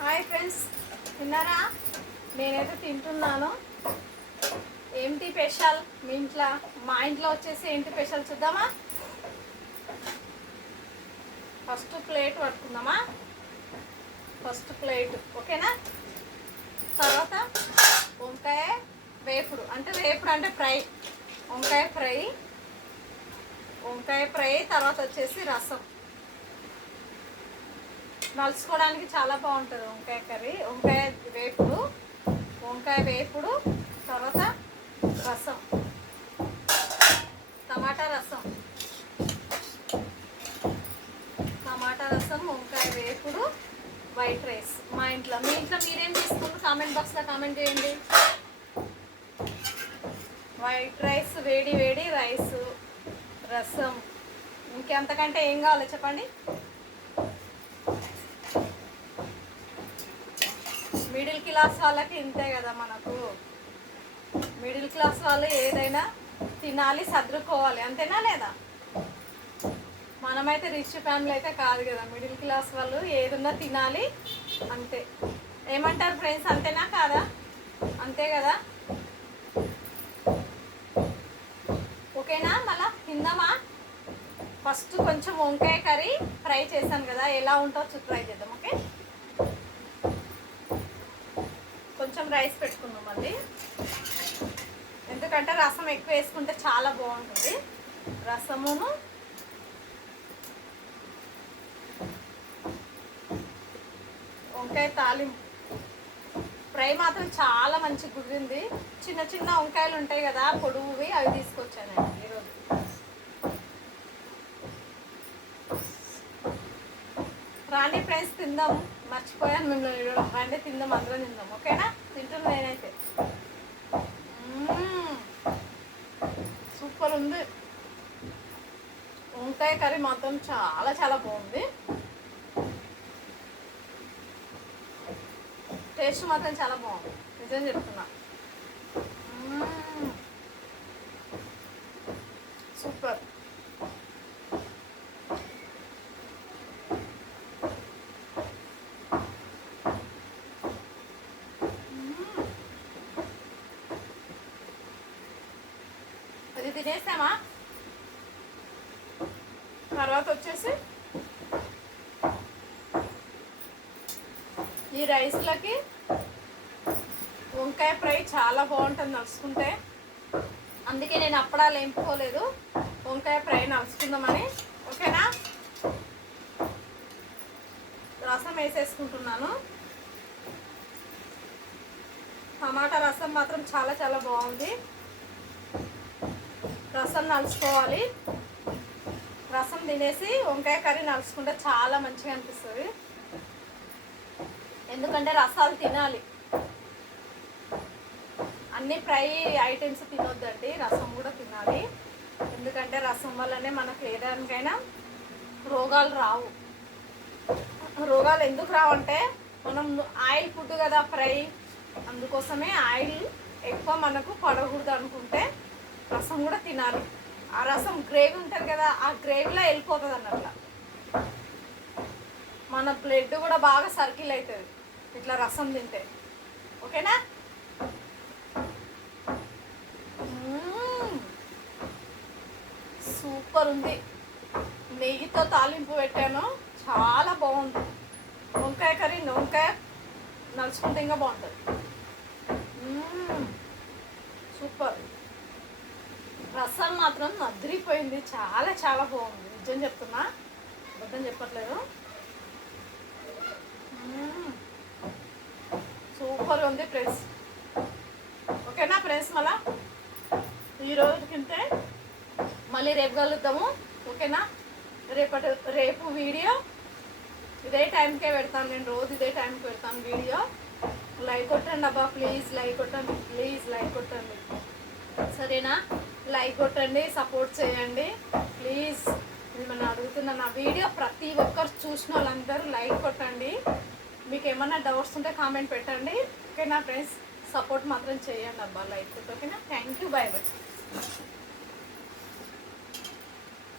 Hi friends, తిన్నారా? నేనైతే తింటున్నాను. ఏంటి స్పెషల్ మీ ఇంట్లో? మా ఇంట్లో వచ్చేసి ఏంటి స్పెషల్ చూద్దామా? ఫస్ట్ ప్లేట్ పట్టుకుందామా? ఫస్ట్ ప్లేట్ ఓకేనా? తర్వాత వంకాయ వేపుడు అంటే ఫ్రై, వంకాయ ఫ్రై. తర్వాత వచ్చేసి రసం. నలుచుకోవడానికి చాలా బాగుంటుంది వంకాయ కర్రీ, వంకాయ వేపుడు. తర్వాత రసం, టమాటా రసం, వంకాయ వేపుడు, వైట్ రైస్. మా ఇంట్లో. మీ ఇంట్లో మీరేం తీసుకుంటారు? కామెంట్ బాక్స్లో కామెంట్ చేయండి. వైట్ రైస్, వేడి వేడి రైస్, రసం. ఇంకెంతకంటే ఏం కావాలో చెప్పండి. మిడిల్ క్లాస్ వాళ్ళకి ఇంతే కదా. మనకు మిడిల్ క్లాస్ వాళ్ళు ఏదైనా తినాలి, సర్దుకోవాలి, అంతేనా లేదా? మనమైతే రిచ్ ఫ్యామిలీ అయితే కాదు కదా. మిడిల్ క్లాస్ వాళ్ళు ఏదన్నా తినాలి అంతే. ఏమంటారు ఫ్రెండ్స్? అంతేనా కాదా? అంతే కదా. ఓకేనా? మళ్ళా తిందామా? ఫస్ట్ కొంచెం వంకాయ కర్రీ ఫ్రై చేశాను కదా, ఎలా ఉంటుందో ట్రై చేద్దాం. ఓకే, కొంచెం రైస్ పెట్టుకుందాం మళ్ళీ, ఎందుకంటే రసం ఎక్కువ వేసుకుంటే చాలా బాగుంటుంది. రసమును వంకాయ తాలింపు ఫ్రై మాత్రం చాలా మంచి కుదిరింది. చిన్న చిన్న వంకాయలు ఉంటాయి కదా పొడువువి, అవి తీసుకొచ్చాను నేను ఈరోజు. రాండి ఫ్రెండ్స్, తిందాం. మర్చిపోయాను మిమ్మల్ని. రండి తిందాం, అందరం తిందాం. ఓకేనా? తింటున్నా నేనైతే. సూపర్ ఉంది. వంకాయ కర్రీ మాత్రం చాలా చాలా బాగుంది. టేస్ట్ మాత్రం చాలా బాగుంది, నిజం చెప్తున్నా. సూపర్. అది తినేసామా? తర్వాత వచ్చేసి ఈ రైస్లకి వంకాయ ఫ్రై చాలా బాగుంటుంది నలుసుకుంటే. అందుకే నేను అప్పడాలు వేపుకోలేదు, వంకాయ ఫ్రై నలుసుకుందామని. ఓకేనా? రసం వేసేసుకుంటున్నాను. టమాటా రసం మాత్రం చాలా చాలా బాగుంది. రసం నలుసుకోవాలి. రసం తినేసి వంకాయ కర్రీ నలుసుకుంటే చాలా మంచిగా అనిపిస్తుంది. ఎందుకంటే రసాలు తినాలి, అన్ని ఫ్రై ఐటమ్స్ తినొద్దండి, రసం కూడా తినాలి. ఎందుకంటే రసం వల్లనే మనకు ఏదానికైనా రోగాలు రావు. రోగాలు ఎందుకు రావంటే మనం ఆయిల్ ఫుడ్ కదా ఫ్రై, అందుకోసమే ఆయిల్ ఎక్కువ మనకు పడకూడదు అనుకుంటే రసం కూడా తినాలి. ఆ రసం గ్రేవీ ఉంటుంది కదా, ఆ గ్రేవీలో వెళ్ళిపోతుంది అన్నట్ల. మన బ్లడ్ కూడా బాగా సర్కిల్ అవుతుంది ఇట్లా రసం తింటే. ఓకేనా? సూపర్ ఉంది. నెయ్యితో తాలింపు పెట్టాను, చాలా బాగుంది. వంకాయ కర్రీ వంకాయ నలుచుకుంటే ఇంకా బాగుంటుంది. సూపర్. రసం మాత్రం అదిరిపోయింది, చాలా చాలా బాగుంది, నిజం చెప్తున్నా, అబద్ధం చెప్పట్లేదు. సూపర్ ఉంది ఫ్రెండ్స్. ఓకేనా ఫ్రెండ్స్? మళ్ళా ఈరోజుకింతే, మళ్ళీ రేపు కలుద్దాము. ఓకేనా? రేపు వీడియో ఇదే టైంకే పెడతాను నేను, రోజు ఇదే టైంకి పెడతాను వీడియో. లైక్ కొట్టండి అబ్బా, ప్లీజ్ లైక్ కొట్టండి, లైక్ కొట్టండి, సరేనా? లైక్ కొట్టండి, సపోర్ట్ చేయండి ప్లీజ్. మిమ్మల్ని అడుగుతున్నా, నా వీడియో ప్రతి ఒక్కరు చూసిన వాళ్ళందరూ లైక్ కొట్టండి. మీకు ఏమన్నా డౌట్స్ ఉంటే కామెంట్ పెట్టండి. ఓకేనా ఫ్రెండ్స్? సపోర్ట్ మాత్రం చేయండి అబ్బా, లైక్ కొట్టి. ఓకేనా? Thank you, bye bye.